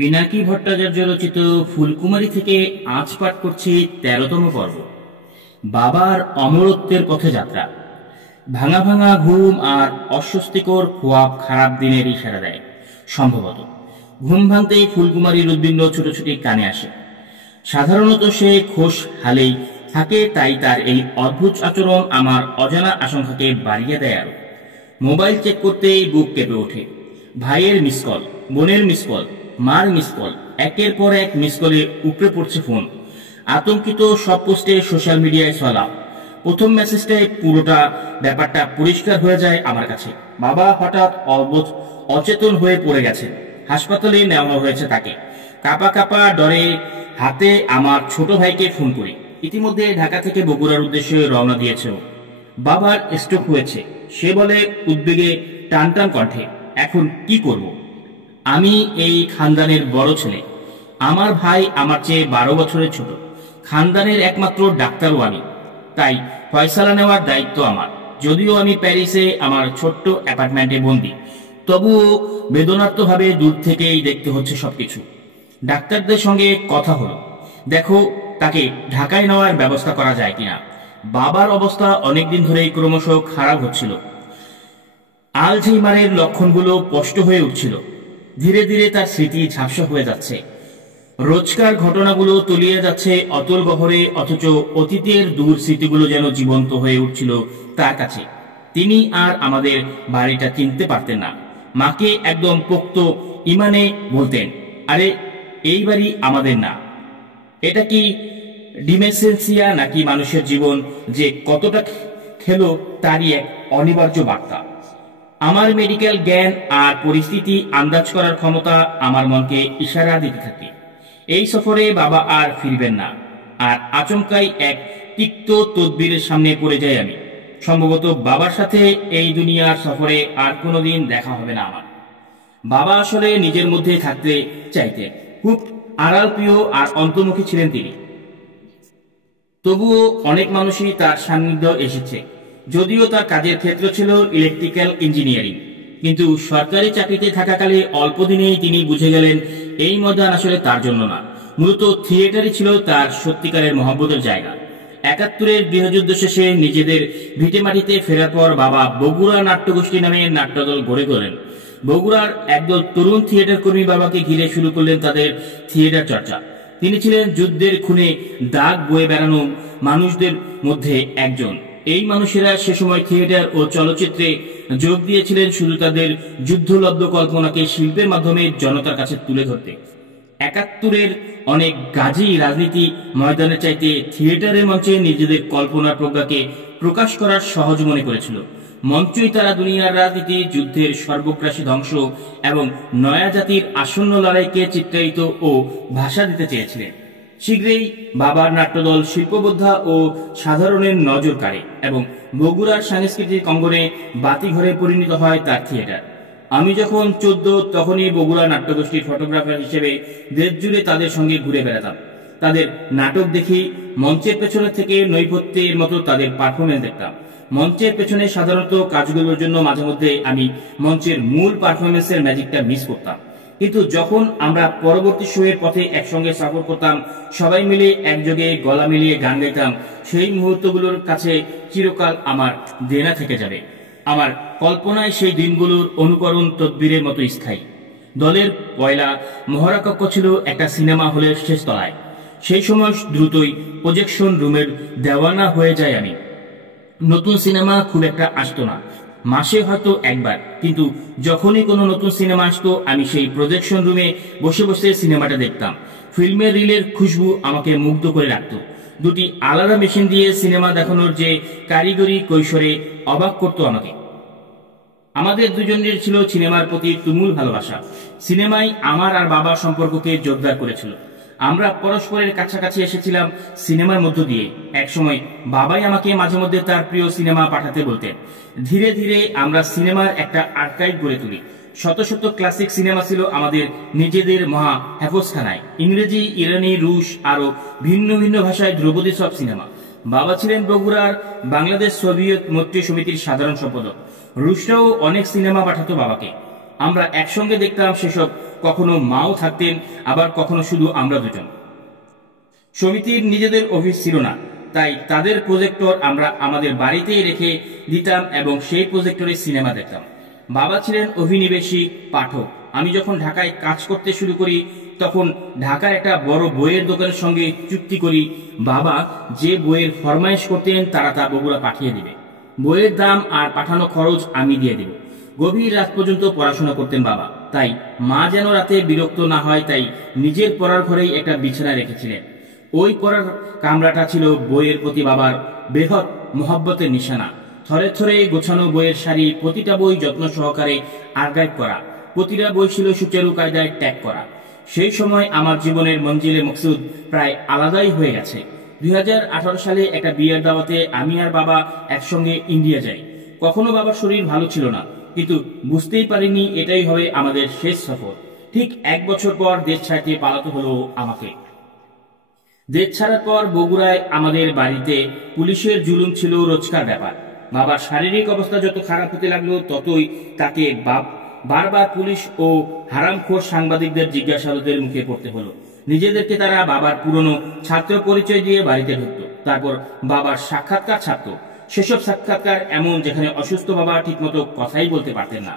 পিনাকি ভট্টাচার্য রচিত ফুলকুমারী থেকে আজ পাঠ করছি ১৩তম পর্ব। বাবার অমরত্বের পথে যাত্রা। ভাঙা ভাঙা ঘুম আর অস্বস্তিকর খোয়াব খারাপ দিনের ইশারা দেয়। সম্ভবত ঘুম ভাঙতেই ফুলকুমারীর উদ্বিগ্ন ছুটোছুটি কানে আসে। সাধারণত সে খোশ হালেই থাকে, তাই তার এই অদ্ভুত আচরণ আমার অজানা আশঙ্কাকে বাড়িয়ে দেয় আরো। মোবাইল চেক করতেই বুক কেঁপে ওঠে। ভাইয়ের মিস কল, বোনের মিস কল, মার মিস কল, একের পর এক মিস কলে উপড়ে পড়ছে ফোন। আতঙ্কিত সব পোস্টে সোশ্যাল মিডিয়ায় ছড়ালাম। প্রথম মেসেজটাই পুরোটা ব্যাপারটা পরিষ্কার হয়ে যায় আমার কাছে। বাবা হঠাৎ অচেতন হয়ে পড়ে গেছে। হাসপাতালে নেওয়া হয়েছে তাকে। কাপা কাপা ডরে হাতে আমার ছোট ভাইকে ফোন করি। ইতিমধ্যে ঢাকা থেকে বগুড়ার উদ্দেশ্যে রওনা দিয়েছে ও। বাবার স্ট্রোক হয়েছে, সে বলে উদ্বেগে টান টান কণ্ঠে। এখন কি করব? আমি এই খানদানের বড় ছেলে। আমার ভাই আমার চেয়ে ১২ বছরের ছোট। খানদানের একমাত্র ডাক্তারও আমি, তাই ফয়সালা নেওয়ার দায়িত্ব আমার। যদিও আমি প্যারিসে আমার ছোট্ট অ্যাপার্টমেন্টে বন্দি, তবুও বেদনার্তভাবে দূর থেকেই দেখতে হচ্ছে সবকিছু। ডাক্তারদের সঙ্গে কথা হলো, দেখো তাকে ঢাকায় নেওয়ার ব্যবস্থা করা যায় কিনা। বাবার অবস্থা অনেকদিন ধরেই ক্রমশ খারাপ হচ্ছিল। আলঝেইমারের লক্ষণগুলো স্পষ্ট হয়ে উঠছিল। ধীরে ধীরে তার স্মৃতি ঝাপসা হয়ে যাচ্ছে। রোজকার ঘটনাগুলো তলিয়ে যাচ্ছে অতল গহরে, অথচ অতীতের দূর স্মৃতিগুলো যেন জীবন্ত হয়ে উঠছিল তার কাছে। তিনি আর আমাদের বাড়িটা চিনতে পারতেন না। মাকে একদম পোক্ত ইমানে বলতেন, আরে এই বাড়ি আমাদের না। এটা কি ডিমেনসিয়া নাকি মানুষের জীবন যে কতটা খেলো তারই এক অনিবার্য বার্তা। আমার মেডিকেল জ্ঞান আর পরিস্থিতি আন্দাজ করার ক্ষমতা আমার মনকে ইশারা দিতে থাকে। এই সফরে বাবা আর ফিরবেন না। আর আচমকাই এক তিক্ত তদবিরের সামনে পড়ে যাই আমি। সম্ভবত বাবার সাথে এই দুনিয়ার সফরে আর কোনোদিন দেখা হবে না আমার। বাবা আসলে নিজের মধ্যে থাকতে চাইতেন। খুব আড়াল প্রিয় আর অন্তর্মুখী ছিলেন তিনি। তবুও অনেক মানুষই তার সান্নিধ্য এসেছে। যদিও তার কাজের ক্ষেত্র ছিল ইলেকট্রিক্যাল ইঞ্জিনিয়ারিং, কিন্তু সরকারি চাকরিতে থাকাকালে অল্প দিনেই তিনি বুঝে গেলেন এই ময়দান আসলে তার জন্য না। মূলত থিয়েটারই ছিল তার সত্যিকারের মহব্বতের জায়গা। ৭১-এর গৃহযুদ্ধ শেষে নিজেদের ভিটেমাটিতে ফেরার পর বাবা বগুড়া নাট্যগোষ্ঠী নামে নাট্যদল গড়ে তোলেন। বগুড়ার একদল তরুণ থিয়েটার কর্মী বাবাকে ঘিরে শুরু করলেন তাদের থিয়েটার চর্চা। তিনি ছিলেন যুদ্ধের খুনে দাগ বয়ে বেড়ানো মানুষদের মধ্যে একজন। এই মানুষেরা সে সময় থিয়েটার ও চলচ্চিত্রে যোগ দিয়েছিলেন শুধু তাদের যুদ্ধলব্ধ কল্পনাকে শিল্পের মাধ্যমে জনতার কাছে তুলে ধরতে। ৭১-এর অনেক গাজী রাজনীতি ময়দানে চাইতে থিয়েটারের মঞ্চে নিজেদের কল্পনার প্রজ্ঞাকে প্রকাশ করার সহজ মনে করেছিল। মঞ্চই তারা দুনিয়ার রাজনীতি, যুদ্ধের সর্বগ্রাসী ধ্বংস এবং নয়া জাতির আসন্ন লড়াইকে চিত্রায়িত ও ভাষা দিতে চেয়েছিলেন। শীঘ্রই বাবার নাট্যদল শিল্পবোদ্ধা ও সাধারণের নজর কাড়ে এবং বগুড়ার সাংস্কৃতিক অঙ্গনে বাতিঘরে পরিণত হয় তার থিয়েটার। আমি যখন ১৪ তখনই বগুড়া নাট্যগোষ্ঠীর ফটোগ্রাফার হিসেবে দেশ জুড়ে তাদের সঙ্গে ঘুরে বেড়াতাম। তাদের নাটক দেখি, মঞ্চের পেছনে থেকে নৈপথ্যের মতো তাদের পারফরমেন্স দেখতাম। মঞ্চের পেছনে সাধারণত কাজগুলোর জন্য মাঝে মধ্যে আমি মঞ্চের মূল পারফরমেন্সের ম্যাজিকটা মিস করতাম। কিন্তু যখন আমরা পরবর্তী শোয়ের পথে একসঙ্গে সফর করতাম, সবাই মিলে একযোগে গলা মিলিয়ে গান গাইতাম, সেই মুহূর্তগুলোর কাছে চিরকাল আমার দেনা থেকে যাবে। আমার কল্পনায় সেই দিনগুলোর অনুকরণ তদবিরের মতো স্থায়ী। দলের পয়লা মহড়াকক্ষ ছিল একটা সিনেমা হলের শেষ তলায়। সেই সময় দ্রুতই প্রজেকশন রুমের দেওয়ানা হয়ে যায় আমি। নতুন সিনেমা খুব একটা আসতো না, মাসে হয়তো একবার। কিন্তু যখনই কোনো নতুন সিনেমা আসতো, আমি সেই প্রজেকশন রুমে বসে বসে সিনেমাটা দেখতাম। ফিল্মের রিলের খুশবু আমাকে মুগ্ধ করে রাখত। দুটি আলাদা মেশিন দিয়ে সিনেমা দেখানোর যে কারিগরি কৈশোরে অবাক করতো আমাকে। আমাদের দুজনের ছিল সিনেমার প্রতি তুমুল ভালোবাসা। সিনেমাই আমার আর বাবার সম্পর্ককে জোরদার করেছিল। আমরা পরস্পরের কাছাকাছি এসেছিলাম সিনেমার মধ্য দিয়ে। একসময় বাবাই আমাকে মাঝে মধ্যে তার প্রিয় সিনেমা পাঠাতে বলতেন। ধীরে ধীরে আমরা সিনেমার একটা আর্কাইভ গড়ে তুলি। শত শত ক্লাসিক সিনেমা ছিল আমাদের নিজেদের মহা হেফজখানায়। ইংরেজি, ইরানি, রুশ আরো ভিন্ন ভিন্ন ভাষায় ধ্রুপদী সব সিনেমা। বাবা ছিলেন বগুড়ার বাংলাদেশ সোভিয়েত মৈত্রী সমিতির সাধারণ সম্পাদক। রুশরাও অনেক সিনেমা পাঠাতো বাবাকে। আমরা একসঙ্গে দেখতাম সেসব কখনো মাও থাকতেন, আবার কখনো শুধু আমরা দুজন। সমিতির নিজেদের অফিস ছিল না, তাই তাদের প্রজেক্টর আমরা আমাদের বাড়িতেই রেখে দিতাম এবং সেই প্রজেক্টরে সিনেমা দেখতাম। বাবা ছিলেন অভিনিবেশী পাঠক। আমি যখন ঢাকায় কাজ করতে শুরু করি তখন ঢাকার একটা বড় বইয়ের দোকানের সঙ্গে চুক্তি করি, বাবা যে বইয়ের ফরমাইশ করতেন তারা তা বগুড়া পাঠিয়ে দিবে। বইয়ের দাম আর পাঠানো খরচ আমি দিয়ে দেব। গভীর রাত পর্যন্ত পড়াশোনা করতেন বাবা, তাই মা যেন রাতে বিরক্ত না হয় তাই নিজের পড়ার ঘরেই একটা বিছানা রেখেছিলেন। ওই পড়ার কামরাটা ছিল বইয়ের প্রতি বাবার বৃহৎ মোহব্বতের নিশানা। থরে থরে গোছানো বইয়ের সারি, প্রতিটা বই যত্ন সহকারে আর্কাইভ করা, প্রতিটা বই ছিল সুচারু কায়দায় ট্যাগ করা। সেই সময় আমার জীবনের মঞ্জিলে মকসুদ প্রায় আলাদাই হয়ে গেছে। 2018 সালে একটা বিয়ের দাওয়াতে আমি আর বাবা একসঙ্গে ইন্ডিয়া যাই। কখনো বাবার শরীর ভালো ছিল না, কিন্তু বুঝতেই পারিনি এটাই হবে আমাদের শেষ সফর। ঠিক 1 বছর পর দেশ ছাড়তে পালাতে হলো আমাকে। দেশ ছাড়ার পর বগুড়ায় আমাদের বাড়িতে পুলিশের জুলুম ছিল রোজকার ব্যাপার। বাবার শারীরিক অবস্থা যত খারাপ হতে লাগলো ততই তাকে বারবার পুলিশ ও হারামখোর সাংবাদিকদের জিজ্ঞাসাবাদের মুখে পড়তে হলো। নিজেদেরকে তারা বাবার পুরনো ছাত্র পরিচয় দিয়ে বাড়িতে ঢুকতো, তারপর বাবার সাক্ষাৎকার ছাপতো। সেসব সাক্ষাৎকার এমন যেখানে অসুস্থ বাবা ঠিকমতো কথাই বলতে পারতেন না।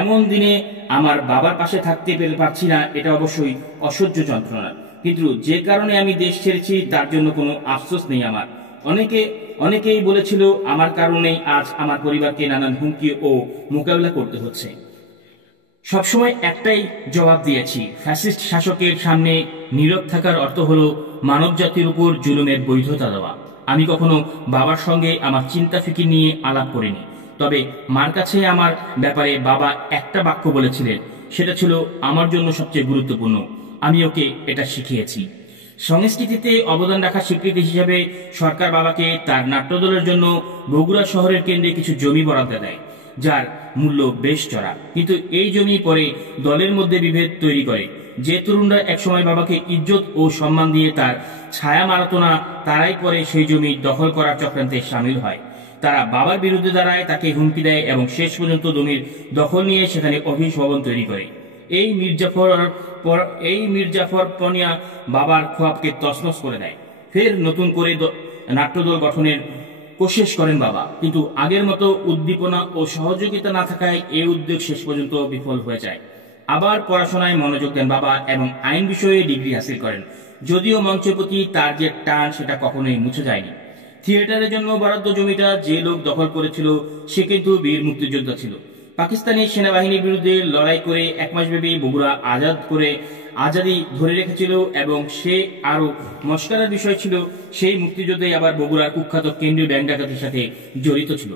এমন দিনে আমার বাবার পাশে থাকতে পারছি না, এটা অবশ্যই অসহ্য যন্ত্রণা। কিন্তু যে কারণে আমি দেশ ছেড়েছি তার জন্য কোনো আফসোস নেই আমার। অনেকেই বলেছিল আমার কারণেই আজ আমার পরিবারকে নানান হুমকি ও মোকাবিলা করতে হচ্ছে। সবসময় একটাই জবাব দিয়েছি, ফ্যাসিস্ট শাসকের সামনে নীরব থাকার অর্থ হলো মানব জাতির উপর জুলুমের বৈধতা দেওয়া। আমি কখনো বাবার সঙ্গে আমার চিন্তা ফিকির নিয়ে আলাপ করিনি, তবে মার কাছে আমার ব্যাপারে বাবা একটা বাক্য বলেছিলেন, সেটা ছিল আমার জন্য সবচেয়ে গুরুত্বপূর্ণ। আমি ওকে এটা শিখিয়েছি। সংস্কৃতিতে অবদান রাখার স্বীকৃতি হিসেবে সরকার বাবাকে তার নাট্যদলের জন্য বগুড়া শহরের কেন্দ্রে কিছু জমি বরাদ্দ দেয়, যার মূল্য বেশ চড়া। কিন্তু এই জমি পরে দলের মধ্যে বিভেদ তৈরি করে। যে তরুণরা একসময় বাবাকে ইজ্জত ও সম্মান দিয়ে তার ছায়া মারাতো না, তারাই পরে সেই জমি দখল করার চক্রান্তে সামিল হয়। তারা বাবার বিরুদ্ধে দাঁড়ায়, তাকে হুমকি দেয় এবং শেষ পর্যন্ত জমির দখল নিয়ে সেখানে অফিস ভবন তৈরি করে। এই মির্জাফর পনিয়া বাবার খোয়াবকে তছনছ করে দেয়। ফের নতুন করে নাট্যদল গঠনের কোশিশ করেন বাবা, কিন্তু আগের মতো উদ্দীপনা ও সহযোগিতা না থাকায় এই উদ্যোগ শেষ পর্যন্ত বিফল হয়ে যায়। আবার পড়াশোনায় মনোযোগ দেন বাবা এবং আইন বিষয়ে ডিগ্রি হাসিল করেন। যদিও মঞ্চের প্রতি তার যে টান সেটা কখনোই মুছে যায়নি। থিয়েটারের জন্য বরাদ্দ জমিটা যে লোক দখল করেছিল সে কিন্তু বীর মুক্তিযোদ্ধা ছিল। পাকিস্তানি সেনাবাহিনীর বিরুদ্ধে লড়াই করে 1 মাস ব্যাপী বগুড়া আজাদি ধরে রেখেছিল এবং সে আরো মস্করার বিষয় ছিল সেই মুক্তিযুদ্ধে আবার বগুড়ার কুখ্যাত কেন্দ্রীয় ব্যাংক ডাকাতির সাথে জড়িত ছিল।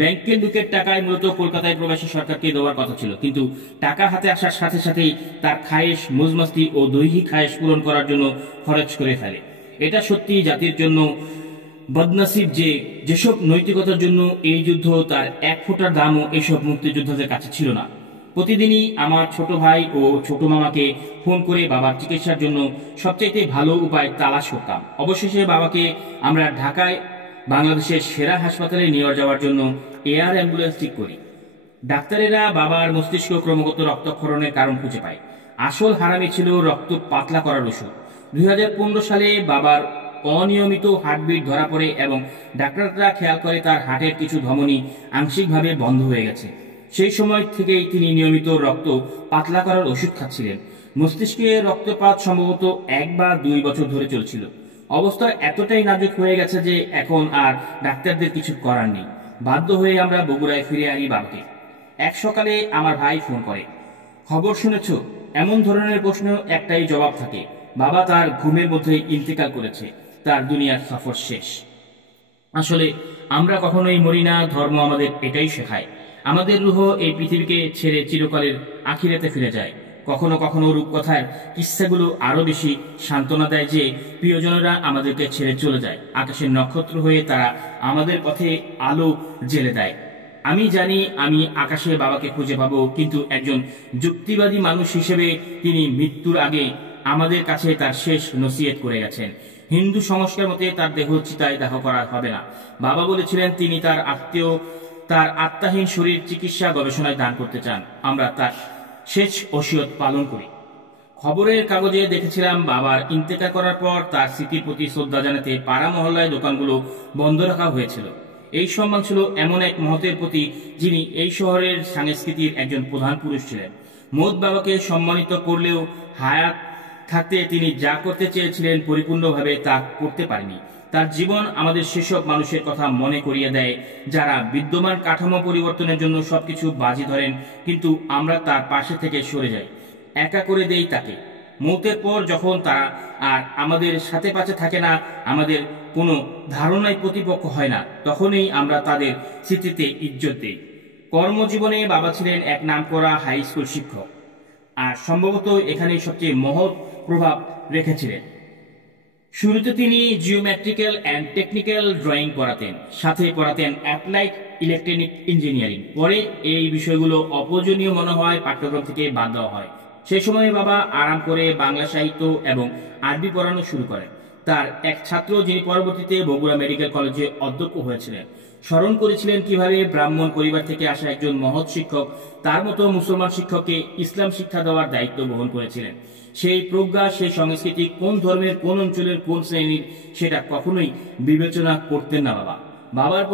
ব্যাংকের লুকের টাকায় মূলত কলকাতায় প্রবাসী সরকারকে দেওয়ার কথা ছিল, কিন্তু টাকা হাতে আসার সাথে সাথেই তার খায়েশ, মজমস্তি ও দৈহিক খায়েশ পূরণ করার জন্য খরচ করে ফেলে। এটা সত্যি জাতির জন্য বদনসিব যে যেসব নৈতিকতার জন্য এই যুদ্ধ, তার 1 ফোঁটার দামও এসব মুক্তিযোদ্ধাদের কাছে ছিল না। প্রতিদিনই আমার ছোট ভাই ও ছোট মামাকে ফোন করে বাবার চিকিৎসার জন্য সবচাইতে ভালো উপায় তালাশ করতাম। অবশেষে বাবাকে আমরা ঢাকায় বাংলাদেশের সেরা হাসপাতালে নিয়ে যাওয়ার জন্য এয়ার অ্যাম্বুলেন্স ঠিক করি। ডাক্তারেরা বাবার মস্তিষ্ক ক্রমাগত রক্তক্ষরণের কারণ খুঁজে পায়। আসল হারামি ছিল রক্ত পাতলা করার ওষুধ। 2015 সালে বাবার অনিয়মিত হার্টবিট ধরা পড়ে এবং ডাক্তাররা খেয়াল করে তার হার্টের কিছু ধমনী আংশিকভাবে বন্ধ হয়ে গেছে। সেই সময় থেকেই তিনি নিয়মিত রক্ত পাতলা করার ওষুধ খাচ্ছিলেন। মস্তিষ্কে রক্তপাত সম্ভবত 1 বা 2 বছর ধরে চলছিল। অবস্থা এতটাই নাজুক হয়ে গেছে যে এখন আর ডাক্তারদের কিছু করার নেই। বাধ্য হয়ে আমরা বগুড়ায় ফিরে আনি বাবাকে। এক সকালে আমার ভাই ফোন করে, খবর শুনেছ? এমন ধরনের প্রশ্ন একটাই জবাব থাকে, বাবা তার ঘুমের মধ্যে ইন্তেকাল করেছে, তার দুনিয়ার সফর শেষ। আসলে আমরা কখনোই মরি না, ধর্ম আমাদের এটাই শেখায়। আমাদের রূহ এই পৃথিবীকে ছেড়ে চিরকালের আখিরাতে ফিরে যায়। কখনো কখনো রূপকথার কিস্সাগুলো আরো বেশি সান্ত্বনা দেয় যে প্রিয়জনেরা আমাদেরকে ছেড়ে চলে যায়, আকাশের নক্ষত্র হয়ে তারা আমাদের পথে আলো জেলে দেয়। আমি জানি আমি আকাশে বাবাকে খুঁজে পাবো, কিন্তু একজন যুক্তিবাদী মানুষ হিসেবে তিনি মৃত্যুর আগে আমাদের কাছে তার শেষ নসিহত করে গেছেন। হিন্দু সংস্কার মতে তার দেহ চিতায় দাহ করা হবে না। বাবা বলেছিলেন তিনি তার আত্মাহীন শরীর চিকিৎসা গবেষণায় দান করতে চান। আমরা শেষ ওসিয়ত পালন করি। খবরের কাগজে দেখেছিলাম বাবার ইন্তেকাল করার পর তার স্মৃতির প্রতি শ্রদ্ধা জানাতে পাড়া মহল্লায় দোকানগুলো বন্ধ রাখা হয়েছিল। এই সম্মান ছিল এমন এক মহতের প্রতি যিনি এই শহরের সংস্কৃতির একজন প্রধান পুরুষ ছিলেন। মোদ বাবাকে সম্মানিত করলেও হায়াত থাকতে তিনি যা করতে চেয়েছিলেন পরিপূর্ণভাবে তা করতে পারেনি। তার জীবন আমাদের সেসব মানুষের কথা মনে করিয়ে দেয় যারা বিদ্যমান কাঠামো পরিবর্তনের জন্য সবকিছু বাজি ধরেন, কিন্তু আমরা তার পাশে থেকে সরে যাই, একা করে দেই তাকে। মৌতের পর যখন তারা আর আমাদের সাথে পাশে থাকে না, আমাদের কোনো ধারণায় প্রতিপক্ষ হয় না, তখনই আমরা তাদের স্মৃতিতে ইজ্জত দিই। কর্মজীবনে বাবা ছিলেন এক নামকরা হাই স্কুল শিক্ষক, আর সম্ভবত এখানেই সবচেয়ে মহৎ প্রভাব রেখেছিলেন। শুরুতে তিনি জিওমেট্রিক্যাল অ্যান্ড টেকনিক্যাল ড্রয়িং পড়াতেন, সাথে পড়াতেন অ্যাপ্লাইড ইলেকট্রনিক ইঞ্জিনিয়ারিং। পরে এই বিষয়গুলো অপ্রয়োজনীয় মনে হয় পাঠ্যক্রম থেকে বাদ দেওয়া হয়। সেই সময় বাবা আরাম করে বাংলা সাহিত্য এবং আরবি পড়ানো শুরু করেন। তার এক ছাত্র, যিনি পরবর্তীতে বগুড়া মেডিকেল কলেজে অধ্যক্ষ হয়েছিলেন, স্মরণ করেছিলেন কিভাবে ব্রাহ্মণ পরিবার থেকে আসা একজন মহৎ শিক্ষক তার মতো মুসলমান শিক্ষককে ইসলাম শিক্ষা দেওয়ার দায়িত্ব বহন করেছিলেন। সেই প্রজ্ঞা, সেই সংস্কৃতি কোন ধর্মের, কোন অঞ্চলের, কোন শ্রেণীর, সেটা কখনোই বিবেচনা করতেন না বাবা। বাবার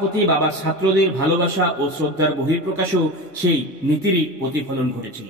প্রতি বাবার ছাত্রদের ভালোবাসা ও শ্রদ্ধার বহিঃপ্রকাশও সেই নীতিরই প্রতিফলন ঘটেছিল।